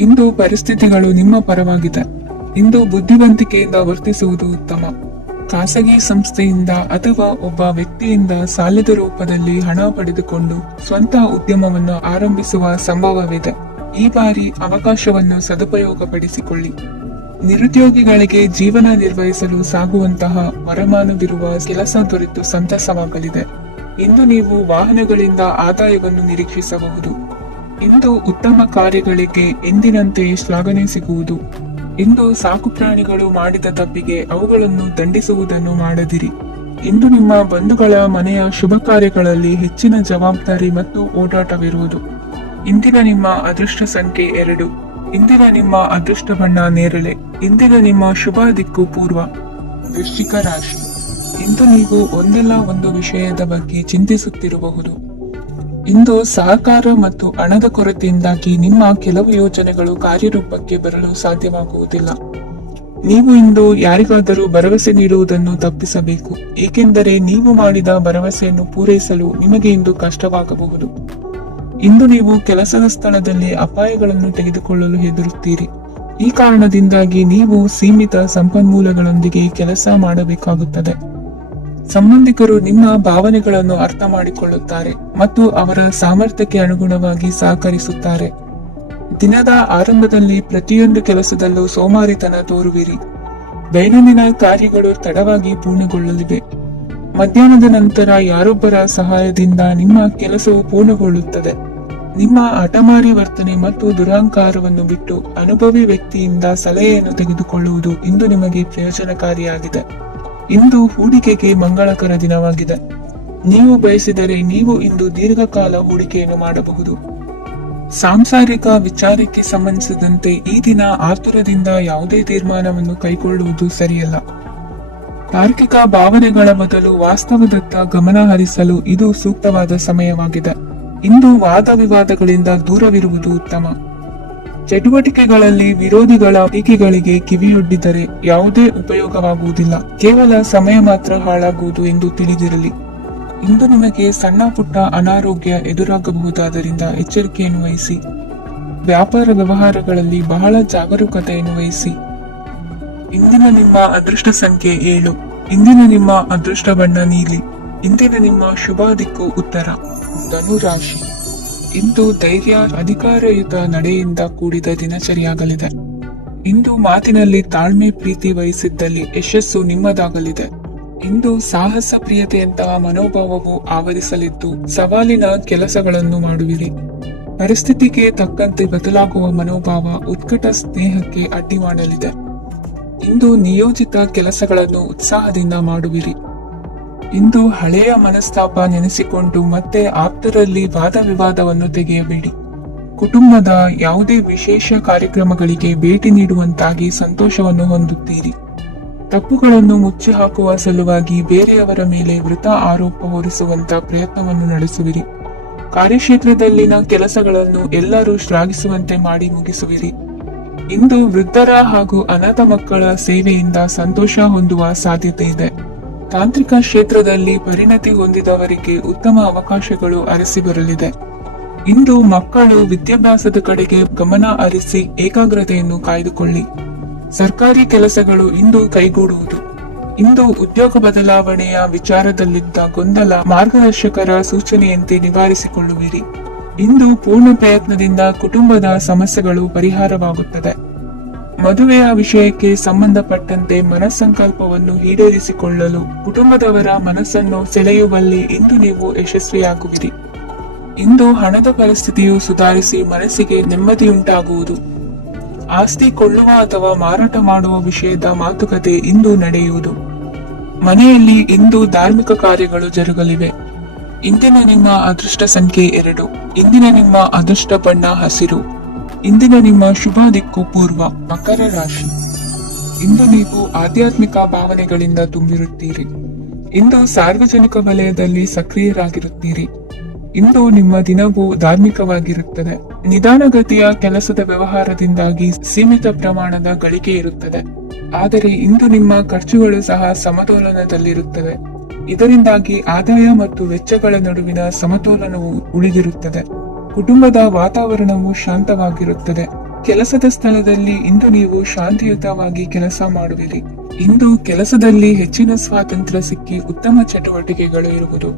ಇಂದು ಪರಿಸ್ಥಿತಿಗಳು ನಿಮ್ಮ ಪರವಾಗಿದೆ. ಇಂದು ಬುದ್ಧಿವಂತಿಕೆಯಿಂದ ವರ್ತಿಸುವುದು ಉತ್ತಮ. ಖಾಸಗಿ ಸಂಸ್ಥೆಯಿಂದ ಅಥವಾ ಒಬ್ಬ ವ್ಯಕ್ತಿಯಿಂದ ಸಾಲದ ರೂಪದಲ್ಲಿ ಹಣ ಪಡೆದುಕೊಂಡು ಸ್ವಂತ ಉದ್ಯಮವನ್ನು ಆರಂಭಿಸುವ ಸಂಭವವಿದೆ. ಈ ಬಾರಿ ಅವಕಾಶವನ್ನು ಸದುಪಯೋಗಪಡಿಸಿಕೊಳ್ಳಿ. ನಿರುದ್ಯೋಗಿಗಳಿಗೆ ಜೀವನ ನಿರ್ವಹಿಸಲು ಸಾಗುವಂತಹ ವರಮಾನವಿರುವ ಕೆಲಸ ದೊರೆತು ಸಂತಸವಾಗಲಿದೆ. ಇಂದು ನೀವು ವಾಹನಗಳಿಂದ ಆದಾಯವನ್ನು ನಿರೀಕ್ಷಿಸಬಹುದು. ಇಂದು ಉತ್ತಮ ಕಾರ್ಯಗಳಿಗೆ ಎಂದಿನಂತೆ ಶ್ಲಾಘನೆ ಸಿಗುವುದು. ಇಂದು ಸಾಕು ಪ್ರಾಣಿಗಳು ಮಾಡಿದ ತಪ್ಪಿಗೆ ಅವುಗಳನ್ನು ದಂಡಿಸುವುದನ್ನು ಮಾಡದಿರಿ. ಇಂದು ನಿಮ್ಮ ಬಂಧುಗಳ ಮನೆಯ ಶುಭ ಕಾರ್ಯಗಳಲ್ಲಿ ಹೆಚ್ಚಿನ ಜವಾಬ್ದಾರಿ ಮತ್ತು ಓಡಾಟವಿರುವುದು. ಇಂದಿನ ನಿಮ್ಮ ಅದೃಷ್ಟ ಸಂಖ್ಯೆ 2. ಇಂದಿನ ನಿಮ್ಮ ಅದೃಷ್ಟ ಬಣ್ಣ ನೇರಳೆ. ಇಂದಿನ ನಿಮ್ಮ ಶುಭ ದಿಕ್ಕು ಪೂರ್ವ. ವೃಶ್ಚಿಕ ರಾಶಿ. ಇಂದು ನೀವು ಒಂದಲ್ಲ ಒಂದು ವಿಷಯದ ಬಗ್ಗೆ ಚಿಂತಿಸುತ್ತಿರಬಹುದು. ಇಂದು ಸಹಕಾರ ಮತ್ತು ಹಣದ ಕೊರತೆಯಿಂದಾಗಿ ನಿಮ್ಮ ಕೆಲವು ಯೋಜನೆಗಳು ಕಾರ್ಯರೂಪಕ್ಕೆ ಬರಲು ಸಾಧ್ಯವಾಗುವುದಿಲ್ಲ. ನೀವು ಇಂದು ಯಾರಿಗಾದರೂ ಭರವಸೆ ನೀಡುವುದನ್ನು ತಪ್ಪಿಸಬೇಕು, ಏಕೆಂದರೆ ನೀವು ಮಾಡಿದ ಭರವಸೆಯನ್ನು ಪೂರೈಸಲು ನಿಮಗೆ ಇಂದು ಕಷ್ಟವಾಗಬಹುದು. ಇಂದು ನೀವು ಕೆಲಸದ ಸ್ಥಳದಲ್ಲಿ ಅಪಾಯಗಳನ್ನು ತೆಗೆದುಕೊಳ್ಳಲು ಹೆದರುತ್ತೀರಿ. ಈ ಕಾರಣದಿಂದಾಗಿ ನೀವು ಸೀಮಿತ ಸಂಪನ್ಮೂಲಗಳೊಂದಿಗೆ ಕೆಲಸ ಮಾಡಬೇಕಾಗುತ್ತದೆ. ಸಂಬಂಧಿಕರು ನಿಮ್ಮ ಭಾವನೆಗಳನ್ನು ಅರ್ಥ ಮಾಡಿಕೊಳ್ಳುತ್ತಾರೆ ಮತ್ತು ಅವರ ಸಾಮರ್ಥ್ಯಕ್ಕೆ ಅನುಗುಣವಾಗಿ ಸಹಕರಿಸುತ್ತಾರೆ. ದಿನದ ಆರಂಭದಲ್ಲಿ ಪ್ರತಿಯೊಂದು ಕೆಲಸದಲ್ಲೂ ಸೋಮಾರಿತನ ತೋರುವಿರಿ. ದೈನಂದಿನ ಕಾರ್ಯಗಳು ತಡವಾಗಿ ಪೂರ್ಣಗೊಳ್ಳಲಿವೆ. ಮಧ್ಯಾಹ್ನದ ನಂತರ ಯಾರೊಬ್ಬರ ಸಹಾಯದಿಂದ ನಿಮ್ಮ ಕೆಲಸವು ಪೂರ್ಣಗೊಳ್ಳುತ್ತದೆ. ನಿಮ್ಮ ಹಠಮಾರಿ ವರ್ತನೆ ಮತ್ತು ದುರಹಂಕಾರವನ್ನು ಬಿಟ್ಟು ಅನುಭವಿ ವ್ಯಕ್ತಿಯಿಂದ ಸಲಹೆಯನ್ನು ತೆಗೆದುಕೊಳ್ಳುವುದು ಇಂದು ನಿಮಗೆ ಪ್ರಯೋಜನಕಾರಿಯಾಗಿದೆ. ಇಂದು ಹೂಡಿಕೆಗೆ ಮಂಗಳಕರ ದಿನವಾಗಿದೆ. ನೀವು ಬಯಸಿದರೆ ನೀವು ಇಂದು ದೀರ್ಘಕಾಲ ಹೂಡಿಕೆಯನ್ನು ಮಾಡಬಹುದು. ಸಾಂಸಾರಿಕ ವಿಚಾರಕ್ಕೆ ಸಂಬಂಧಿಸಿದಂತೆ ಈ ದಿನ ಆತುರದಿಂದ ಯಾವುದೇ ತೀರ್ಮಾನವನ್ನು ಕೈಗೊಳ್ಳುವುದು ಸರಿಯಲ್ಲ. ತಾರ್ಕಿಕ ಭಾವನೆಗಳ ಬದಲು ವಾಸ್ತವದತ್ತ ಗಮನ ಹರಿಸಲು ಇದು ಸೂಕ್ತವಾದ ಸಮಯವಾಗಿದೆ. ಇಂದು ವಾದ ವಿವಾದಗಳಿಂದ ದೂರವಿರುವುದು ಉತ್ತಮ. ಚಟುವಟಿಕೆಗಳಲ್ಲಿ ವಿರೋಧಿಗಳ ಟೀಕೆಗಳಿಗೆ ಕಿವಿಯೊಡ್ಡಿದರೆ ಯಾವುದೇ ಉಪಯೋಗವಾಗುವುದಿಲ್ಲ, ಕೇವಲ ಸಮಯ ಮಾತ್ರ ಹಾಳಾಗುವುದು ಎಂದು ತಿಳಿದಿರಲಿ. ಇಂದು ನಿಮಗೆ ಸಣ್ಣ ಪುಟ್ಟ ಅನಾರೋಗ್ಯ ಎದುರಾಗಬಹುದಾದ್ದರಿಂದ ಎಚ್ಚರಿಕೆಯನ್ನು ವಹಿಸಿ. ವ್ಯಾಪಾರ ವ್ಯವಹಾರಗಳಲ್ಲಿ ಬಹಳ ಜಾಗರೂಕತೆಯನ್ನು ವಹಿಸಿ. ಇಂದಿನ ನಿಮ್ಮ ಅದೃಷ್ಟ ಸಂಖ್ಯೆ 7. ಇಂದಿನ ನಿಮ್ಮ ಅದೃಷ್ಟ ಬಣ್ಣ ನೀಲಿ. ಇಂದಿನ ನಿಮ್ಮ ಶುಭ ದಿಕ್ಕು ಉತ್ತರ. ಧನು ರಾಶಿ. ಇಂದು ಧೈರ್ಯ, ಅಧಿಕಾರಯುತ ನಡೆಯಿಂದ ಕೂಡಿದ ದಿನಚರಿಯಾಗಲಿದೆ. ಇಂದು ಮಾತಿನಲ್ಲಿ ತಾಳ್ಮೆ, ಪ್ರೀತಿ ವಹಿಸಿದ್ದಲ್ಲಿ ಯಶಸ್ಸು ನಿಮ್ಮದಾಗಲಿದೆ. ಇಂದು ಸಾಹಸ, ಪ್ರಿಯತೆಯಂತಹ ಮನೋಭಾವವು ಆವರಿಸಲಿದ್ದು ಸವಾಲಿನ ಕೆಲಸಗಳನ್ನು ಮಾಡುವಿರಿ. ಪರಿಸ್ಥಿತಿಗೆ ತಕ್ಕಂತೆ ಬದಲಾಗುವ ಮನೋಭಾವ ಉತ್ಕಟ ಸ್ನೇಹಕ್ಕೆ ಅಡ್ಡಿ ಮಾಡಲಿದೆ. ಇಂದು ನಿಯೋಜಿತ ಕೆಲಸಗಳನ್ನು ಉತ್ಸಾಹದಿಂದ ಮಾಡುವಿರಿ. ಇಂದು ಹಳೆಯ ಮನಸ್ತಾಪ ನೆನೆಸಿಕೊಂಡು ಮತ್ತೆ ಆಪ್ತರಲ್ಲಿ ವಾದ ವಿವಾದವನ್ನು ತೆಗೆಯಬೇಡಿ. ಕುಟುಂಬದ ಯಾವುದೇ ವಿಶೇಷ ಕಾರ್ಯಕ್ರಮಗಳಿಗೆ ಭೇಟಿ ನೀಡುವಂತಾಗಿ ಸಂತೋಷವನ್ನು ಹೊಂದುತ್ತೀರಿ. ತಪ್ಪುಗಳನ್ನು ಮುಚ್ಚಿ ಹಾಕುವ ಸಲುವಾಗಿ ಬೇರೆಯವರ ಮೇಲೆ ವೃಥಾ ಆರೋಪ ಹೊರಿಸುವಂತ ಪ್ರಯತ್ನವನ್ನು ನಡೆಸುವಿರಿ. ಕಾರ್ಯಕ್ಷೇತ್ರದಲ್ಲಿನ ಕೆಲಸಗಳನ್ನು ಎಲ್ಲರೂ ಶ್ಲಾಘಿಸುವಂತೆ ಮಾಡಿ ಮುಗಿಸುವಿರಿ. ಇಂದು ವೃದ್ಧರ ಹಾಗೂ ಅನಾಥ ಮಕ್ಕಳ ಸೇವೆಯಿಂದ ಸಂತೋಷ ಹೊಂದುವ ಸಾಧ್ಯತೆ ಇದೆ. ತಾಂತ್ರಿಕ ಕ್ಷೇತ್ರದಲ್ಲಿ ಪರಿಣತಿ ಹೊಂದಿದವರಿಗೆ ಉತ್ತಮ ಅವಕಾಶಗಳು ಅರಸಿ ಬರಲಿದೆ. ಇಂದು ಮಕ್ಕಳು ವಿದ್ಯಾಭ್ಯಾಸದ ಕಡೆಗೆ ಗಮನ ಹರಿಸಿ ಏಕಾಗ್ರತೆಯನ್ನು ಕಾಯ್ದುಕೊಳ್ಳಿ. ಸರ್ಕಾರಿ ಕೆಲಸಗಳು ಇಂದು ಕೈಗೂಡುವುದು. ಇಂದು ಉದ್ಯೋಗ ಬದಲಾವಣೆಯ ವಿಚಾರದಲ್ಲಿದ್ದ ಗೊಂದಲ ಮಾರ್ಗದರ್ಶಕರ ಸೂಚನೆಯಂತೆ ನಿವಾರಿಸಿಕೊಳ್ಳುವಿರಿ. ಇಂದು ಪೂರ್ಣ ಪ್ರಯತ್ನದಿಂದ ಕುಟುಂಬದ ಸಮಸ್ಯೆಗಳು ಪರಿಹಾರವಾಗುತ್ತದೆ. ಮದುವೆಯ ವಿಷಯಕ್ಕೆ ಸಂಬಂಧಪಟ್ಟಂತೆ ಮನಸ್ಸಂಕಲ್ಪವನ್ನು ಈಡೇರಿಸಿಕೊಳ್ಳಲು ಕುಟುಂಬದವರ ಮನಸ್ಸನ್ನು ಸೆಳೆಯುವಲ್ಲಿ ಇಂದು ನೀವು ಯಶಸ್ವಿಯಾಗುವಿರಿ. ಇಂದು ಹಣದ ಪರಿಸ್ಥಿತಿಯು ಸುಧಾರಿಸಿ ಮನಸ್ಸಿಗೆ ನೆಮ್ಮದಿಯುಂಟಾಗುವುದು. ಆಸ್ತಿ ಕೊಳ್ಳುವ ಅಥವಾ ಮಾರಾಟ ಮಾಡುವ ವಿಷಯದ ಮಾತುಕತೆ ಇಂದು ನಡೆಯುವುದು. ಮನೆಯಲ್ಲಿ ಇಂದು ಧಾರ್ಮಿಕ ಕಾರ್ಯಗಳು ಜರುಗಲಿವೆ. ಇಂದಿನ ನಿಮ್ಮ ಅದೃಷ್ಟ ಸಂಖ್ಯೆ 2. ಇಂದಿನ ನಿಮ್ಮ ಅದೃಷ್ಟ ಬಣ್ಣ ಹಸಿರು. ಇಂದಿನ ನಿಮ್ಮ ಶುಭ ದಿಕ್ಕು ಪೂರ್ವ. ಮಕರ ರಾಶಿ. ಇಂದು ನೀವು ಆಧ್ಯಾತ್ಮಿಕ ಭಾವನೆಗಳಿಂದ ತುಂಬಿರುತ್ತೀರಿ. ಇಂದು ಸಾರ್ವಜನಿಕ ವಲಯದಲ್ಲಿ ಸಕ್ರಿಯರಾಗಿರುತ್ತೀರಿ. ಇಂದು ನಿಮ್ಮ ದಿನವೂ ಧಾರ್ಮಿಕವಾಗಿರುತ್ತದೆ. ನಿಧಾನಗತಿಯ ಕೆಲಸದ ವ್ಯವಹಾರದಿಂದಾಗಿ ಸೀಮಿತ ಪ್ರಮಾಣದ ಗಳಿಕೆ ಇರುತ್ತದೆ. ಆದರೆ ಇಂದು ನಿಮ್ಮ ಖರ್ಚುಗಳು ಸಹ ಸಮತೋಲನದಲ್ಲಿರುತ್ತವೆ. ಇದರಿಂದಾಗಿ ಆದಾಯ ಮತ್ತು ವೆಚ್ಚಗಳ ನಡುವಿನ ಸಮತೋಲನವು ಉಳಿದಿರುತ್ತದೆ. ಕುಟುಂಬದ ವಾತಾವರಣವು ಶಾಂತವಾಗಿರುತ್ತದೆ. ಕೆಲಸದ ಸ್ಥಳದಲ್ಲಿ ಇಂದು ನೀವು ಶಾಂತಿಯುತವಾಗಿ ಕೆಲಸ ಮಾಡುವಿರಿ. ಇಂದು ಕೆಲಸದಲ್ಲಿ ಹೆಚ್ಚಿನ ಸ್ವಾತಂತ್ರ್ಯ ಸಿಕ್ಕಿ ಉತ್ತಮ ಚಟುವಟಿಕೆಗಳು ಇರುವುದು.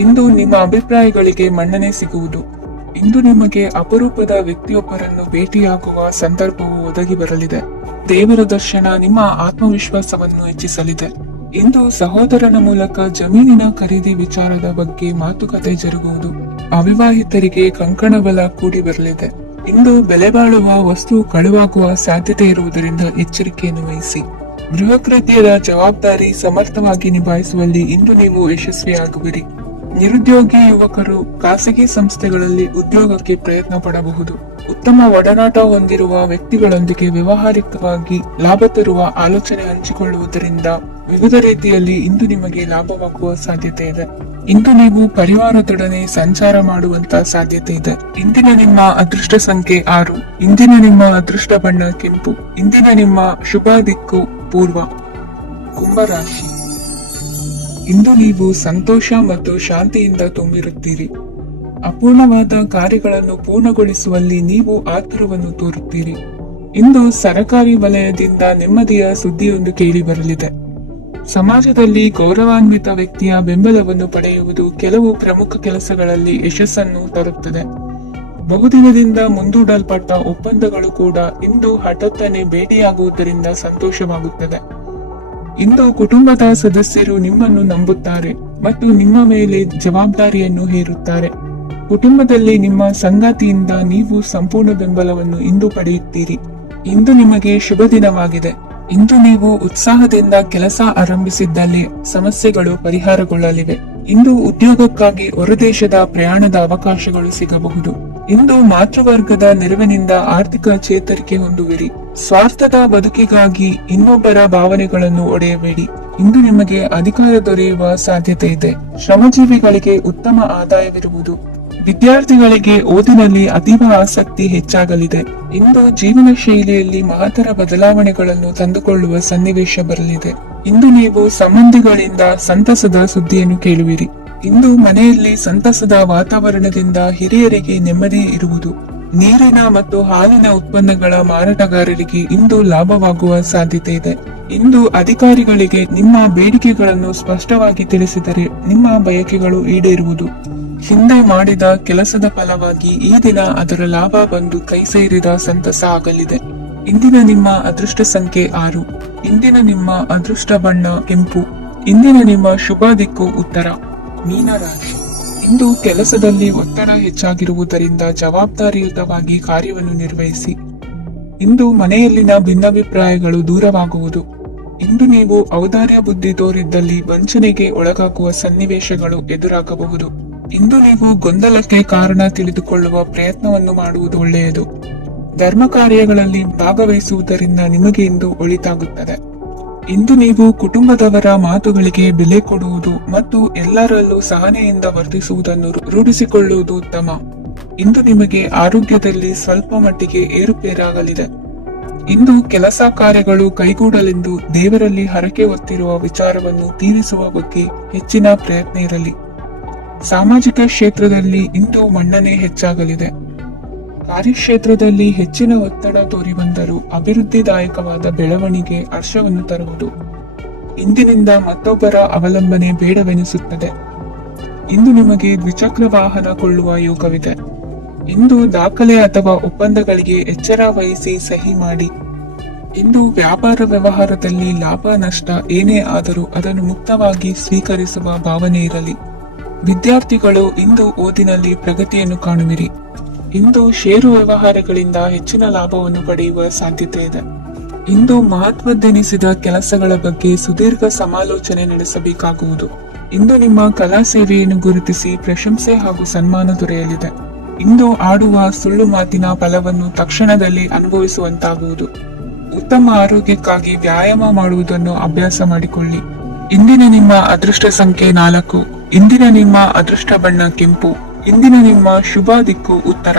ಇಂದು ನಿಮ್ಮ ಅಭಿಪ್ರಾಯಗಳಿಗೆ ಮನ್ನಣೆ ಸಿಗುವುದು. ಇಂದು ನಿಮಗೆ ಅಪರೂಪದ ವ್ಯಕ್ತಿಯೊಬ್ಬರನ್ನು ಭೇಟಿಯಾಗುವ ಸಂದರ್ಭವು ಒದಗಿ ಬರಲಿದೆ. ದೇವರ ದರ್ಶನ ನಿಮ್ಮ ಆತ್ಮವಿಶ್ವಾಸವನ್ನು ಹೆಚ್ಚಿಸಲಿದೆ. ಇಂದು ಸಹೋದರನ ಮೂಲಕ ಜಮೀನಿನ ಖರೀದಿ ವಿಚಾರದ ಬಗ್ಗೆ ಮಾತುಕತೆ ಜರುಗುವುದು. ಅವಿವಾಹಿತರಿಗೆ ಕಂಕಣ ಬಲ ಕೂಡಿ ಬರಲಿದೆ. ಇಂದು ಬೆಲೆ ಬಾಳುವ ವಸ್ತು ಕಳುವಾಗುವ ಸಾಧ್ಯತೆ ಇರುವುದರಿಂದ ಎಚ್ಚರಿಕೆಯನ್ನು ವಹಿಸಿ. ಗೃಹ ಕೃತ್ಯದ ಜವಾಬ್ದಾರಿ ಸಮರ್ಥವಾಗಿ ನಿಭಾಯಿಸುವಲ್ಲಿ ಇಂದು ನೀವು ಯಶಸ್ವಿಯಾಗುವಿರಿ. ನಿರುದ್ಯೋಗಿ ಯುವಕರು ಖಾಸಗಿ ಸಂಸ್ಥೆಗಳಲ್ಲಿ ಉದ್ಯೋಗಕ್ಕೆ ಪ್ರಯತ್ನ ಪಡಬಹುದು. ಉತ್ತಮ ಒಡನಾಟ ಹೊಂದಿರುವ ವ್ಯಕ್ತಿಗಳೊಂದಿಗೆ ವ್ಯವಹಾರಿಕವಾಗಿ ಲಾಭ ತರುವ ಆಲೋಚನೆ ಹಂಚಿಕೊಳ್ಳುವುದರಿಂದ ವಿವಿಧ ರೀತಿಯಲ್ಲಿ ಇಂದು ನಿಮಗೆ ಲಾಭವಾಗುವ ಸಾಧ್ಯತೆ ಇದೆ. ಇಂದು ನೀವು ಪರಿವಾರದೊಡನೆ ಸಂಚಾರ ಮಾಡುವಂತ ಸಾಧ್ಯತೆ ಇದೆ. ಇಂದಿನ ನಿಮ್ಮ ಅದೃಷ್ಟ ಸಂಖ್ಯೆ 6. ಇಂದಿನ ನಿಮ್ಮ ಅದೃಷ್ಟ ಬಣ್ಣ ಕೆಂಪು. ಇಂದಿನ ನಿಮ್ಮ ಶುಭ ದಿಕ್ಕು ಪೂರ್ವ. ಕುಂಭರಾಶಿ. ಇಂದು ನೀವು ಸಂತೋಷ ಮತ್ತು ಶಾಂತಿಯಿಂದ ತುಂಬಿರುತ್ತೀರಿ. ಅಪೂರ್ಣವಾದ ಕಾರ್ಯಗಳನ್ನು ಪೂರ್ಣಗೊಳಿಸುವಲ್ಲಿ ನೀವು ಆತುರವನ್ನು ತೋರುತ್ತೀರಿ. ಇಂದು ಸರಕಾರಿ ವಲಯದಿಂದ ನೆಮ್ಮದಿಯ ಸುದ್ದಿಯೊಂದು ಕೇಳಿ ಬರಲಿದೆ. ಸಮಾಜದಲ್ಲಿ ಗೌರವಾನ್ವಿತ ವ್ಯಕ್ತಿಯ ಬೆಂಬಲವನ್ನು ಪಡೆಯುವುದು ಕೆಲವು ಪ್ರಮುಖ ಕೆಲಸಗಳಲ್ಲಿ ಯಶಸ್ಸನ್ನು ತರುತ್ತದೆ. ಬಹುದಿನದಿಂದ ಮುಂದೂಡಲ್ಪಟ್ಟ ಒಪ್ಪಂದಗಳು ಕೂಡ ಇಂದು ಹಠಾತ್ತನೆ ಭೇಟಿಯಾಗುವುದರಿಂದ ಸಂತೋಷವಾಗುತ್ತದೆ. ಇಂದು ಕುಟುಂಬದ ಸದಸ್ಯರು ನಿಮ್ಮನ್ನು ನಂಬುತ್ತಾರೆ ಮತ್ತು ನಿಮ್ಮ ಮೇಲೆ ಜವಾಬ್ದಾರಿಯನ್ನು ಹೇರುತ್ತಾರೆ. ಕುಟುಂಬದಲ್ಲಿ ನಿಮ್ಮ ಸಂಗಾತಿಯಿಂದ ನೀವು ಸಂಪೂರ್ಣ ಬೆಂಬಲವನ್ನು ಇಂದು ಪಡೆಯುತ್ತೀರಿ. ಇಂದು ನಿಮಗೆ ಶುಭ ದಿನವಾಗಿದೆ. ಇಂದು ನೀವು ಉತ್ಸಾಹದಿಂದ ಕೆಲಸ ಆರಂಭಿಸಿದ್ದಲ್ಲಿ ಸಮಸ್ಯೆಗಳು ಪರಿಹಾರಗೊಳ್ಳಲಿವೆ. ಇಂದು ಉದ್ಯೋಗಕ್ಕಾಗಿ ಹೊರದೇಶದ ಪ್ರಯಾಣದ ಅವಕಾಶಗಳು ಸಿಗಬಹುದು. ಇಂದು ಮಾತೃವರ್ಗದ ನೆರವಿನಿಂದ ಆರ್ಥಿಕ ಚೇತರಿಕೆ ಹೊಂದುವಿರಿ. ಸ್ವಾರ್ಥದ ಬದುಕಿಗಾಗಿ ಇನ್ನೊಬ್ಬರ ಭಾವನೆಗಳನ್ನು ಒಡೆಯಬೇಡಿ. ಇಂದು ನಿಮಗೆ ಅಧಿಕಾರ ದೊರೆಯುವ ಸಾಧ್ಯತೆ ಇದೆ. ಶ್ರಮಜೀವಿಗಳಿಗೆ ಉತ್ತಮ ಆದಾಯವಿರುವುದು. ವಿದ್ಯಾರ್ಥಿಗಳಿಗೆ ಓದಿನಲ್ಲಿ ಅತೀವ ಆಸಕ್ತಿ ಹೆಚ್ಚಾಗಲಿದೆ. ಇಂದು ಜೀವನ ಶೈಲಿಯಲ್ಲಿ ಮಹತ್ತರ ಬದಲಾವಣೆಗಳನ್ನು ತಂದುಕೊಳ್ಳುವ ಸನ್ನಿವೇಶ ಬರಲಿದೆ. ಇಂದು ನೀವು ಸಂಬಂಧಿಗಳಿಂದ ಸಂತಸದ ಸುದ್ದಿಯನ್ನು ಕೇಳುವಿರಿ. ಇಂದು ಮನೆಯಲ್ಲಿ ಸಂತಸದ ವಾತಾವರಣದಿಂದ ಹಿರಿಯರಿಗೆ ನೆಮ್ಮದಿ ಇರುವುದು. ನೀರಿನ ಮತ್ತು ಹಾಲಿನ ಉತ್ಪನ್ನಗಳ ಮಾರಾಟಗಾರರಿಗೆ ಇಂದು ಲಾಭವಾಗುವ ಸಾಧ್ಯತೆ ಇದೆ. ಇಂದು ಅಧಿಕಾರಿಗಳಿಗೆ ನಿಮ್ಮ ಬೇಡಿಕೆಗಳನ್ನು ಸ್ಪಷ್ಟವಾಗಿ ತಿಳಿಸಿದರೆ ನಿಮ್ಮ ಬಯಕೆಗಳು ಈಡೇರುವುದು. ಹಿಂದೆ ಮಾಡಿದ ಕೆಲಸದ ಫಲವಾಗಿ ಈ ದಿನ ಅದರ ಲಾಭ ಬಂದು ಕೈ ಸೇರಿದ ಸಂತಸ ಆಗಲಿದೆ. ಇಂದಿನ ನಿಮ್ಮ ಅದೃಷ್ಟ ಸಂಖ್ಯೆ 6. ಇಂದಿನ ನಿಮ್ಮ ಅದೃಷ್ಟ ಬಣ್ಣ ಕೆಂಪು. ಇಂದಿನ ನಿಮ್ಮ ಶುಭ ದಿಕ್ಕು ಉತ್ತರ. ಮೀನರಾಶಿ. ಇಂದು ಕೆಲಸದಲ್ಲಿ ಒತ್ತಡ ಹೆಚ್ಚಾಗಿರುವುದರಿಂದ ಜವಾಬ್ದಾರಿಯುತವಾಗಿ ಕಾರ್ಯವನ್ನು ನಿರ್ವಹಿಸಿ. ಇಂದು ಮನೆಯಲ್ಲಿನ ಭಿನ್ನಾಭಿಪ್ರಾಯಗಳು ದೂರವಾಗುವುದು. ಇಂದು ನೀವು ಔದಾರ್ಯ ಬುದ್ಧಿ ತೋರಿದ್ದಲ್ಲಿ ವಂಚನೆಗೆ ಒಳಗಾಗುವ ಸನ್ನಿವೇಶಗಳು ಎದುರಾಗಬಹುದು. ಇಂದು ನೀವು ಗೊಂದಲಕ್ಕೆ ಕಾರಣ ತಿಳಿದುಕೊಳ್ಳುವ ಪ್ರಯತ್ನವನ್ನು ಮಾಡುವುದು ಒಳ್ಳೆಯದು. ಧರ್ಮ ಕಾರ್ಯಗಳಲ್ಲಿ ಭಾಗವಹಿಸುವುದರಿಂದ ನಿಮಗೆ ಇಂದು ಒಳಿತಾಗುತ್ತದೆ. ಇಂದು ನೀವು ಕುಟುಂಬದವರ ಮಾತುಗಳಿಗೆ ಬೆಲೆ ಕೊಡುವುದು ಮತ್ತು ಎಲ್ಲರಲ್ಲೂ ಸಹನೆಯಿಂದ ವರ್ತಿಸುವುದನ್ನು ರೂಢಿಸಿಕೊಳ್ಳುವುದು ಉತ್ತಮ. ಇಂದು ನಿಮಗೆ ಆರೋಗ್ಯದಲ್ಲಿ ಸ್ವಲ್ಪ ಮಟ್ಟಿಗೆ ಏರುಪೇರಾಗಲಿದೆ. ಇಂದು ಕೆಲಸ ಕಾರ್ಯಗಳು ಕೈಗೂಡಲೆಂದು ದೇವರಲ್ಲಿ ಹರಕೆ ಹೊತ್ತಿರುವ ವಿಚಾರವನ್ನು ತೀರಿಸುವ ಬಗ್ಗೆ ಹೆಚ್ಚಿನ ಪ್ರಯತ್ನ ಇರಲಿ. ಸಾಮಾಜಿಕ ಕ್ಷೇತ್ರದಲ್ಲಿ ಇಂದು ಮನ್ನಣೆ ಹೆಚ್ಚಾಗಲಿದೆ. ಕಾರ್ಯಕ್ಷೇತ್ರದಲ್ಲಿ ಹೆಚ್ಚಿನ ಒತ್ತಡ ತೋರಿ ಬಂದರೂ ಅಭಿವೃದ್ಧಿದಾಯಕವಾದ ಬೆಳವಣಿಗೆ ಹರ್ಷವನ್ನು ತರುವುದು. ಇಂದಿನಿಂದ ಮತ್ತೊಬ್ಬರ ಅವಲಂಬನೆ ಬೇಡವೆನಿಸುತ್ತದೆ. ಇಂದು ನಿಮಗೆ ದ್ವಿಚಕ್ರ ವಾಹನ ಕೊಳ್ಳುವ ಯೋಗವಿದೆ. ಇಂದು ದಾಖಲೆ ಅಥವಾ ಒಪ್ಪಂದಗಳಿಗೆ ಎಚ್ಚರ ವಹಿಸಿ ಸಹಿ ಮಾಡಿ. ಇಂದು ವ್ಯಾಪಾರ ವ್ಯವಹಾರದಲ್ಲಿ ಲಾಭ ನಷ್ಟ ಏನೇ ಆದರೂ ಅದನ್ನು ಮುಕ್ತವಾಗಿ ಸ್ವೀಕರಿಸುವ ಭಾವನೆ ಇರಲಿ. ವಿದ್ಯಾರ್ಥಿಗಳು ಇಂದು ಓದಿನಲ್ಲಿ ಪ್ರಗತಿಯನ್ನು ಕಾಣುವಿರಿ. ಇಂದು ಷೇರು ವ್ಯವಹಾರಗಳಿಂದ ಹೆಚ್ಚಿನ ಲಾಭವನ್ನು ಪಡೆಯುವ ಸಾಧ್ಯತೆ ಇದೆ. ಇಂದು ಮಹತ್ವದ್ದೆನಿಸಿದ ಕೆಲಸಗಳ ಬಗ್ಗೆ ಸುದೀರ್ಘ ಸಮಾಲೋಚನೆ ನಡೆಸಬೇಕಾಗುವುದು. ಇಂದು ನಿಮ್ಮ ಕಲಾ ಸೇವೆಯನ್ನು ಗುರುತಿಸಿ ಪ್ರಶಂಸೆ ಹಾಗೂ ಸನ್ಮಾನ ದೊರೆಯಲಿದೆ. ಇಂದು ಆಡುವ ಸುಳ್ಳು ಮಾತಿನ ಫಲವನ್ನು ತಕ್ಷಣದಲ್ಲಿ ಅನುಭವಿಸುವಂತಾಗುವುದು. ಉತ್ತಮ ಆರೋಗ್ಯಕ್ಕಾಗಿ ವ್ಯಾಯಾಮ ಮಾಡುವುದನ್ನು ಅಭ್ಯಾಸ ಮಾಡಿಕೊಳ್ಳಿ. ಇಂದಿನ ನಿಮ್ಮ ಅದೃಷ್ಟ ಸಂಖ್ಯೆ 4. ಇಂದಿನ ನಿಮ್ಮ ಅದೃಷ್ಟ ಬಣ್ಣ ಕೆಂಪು. ಇಂದಿನ ನಿಮ್ಮ ಶುಭ ದಿಕ್ಕು ಉತ್ತರ.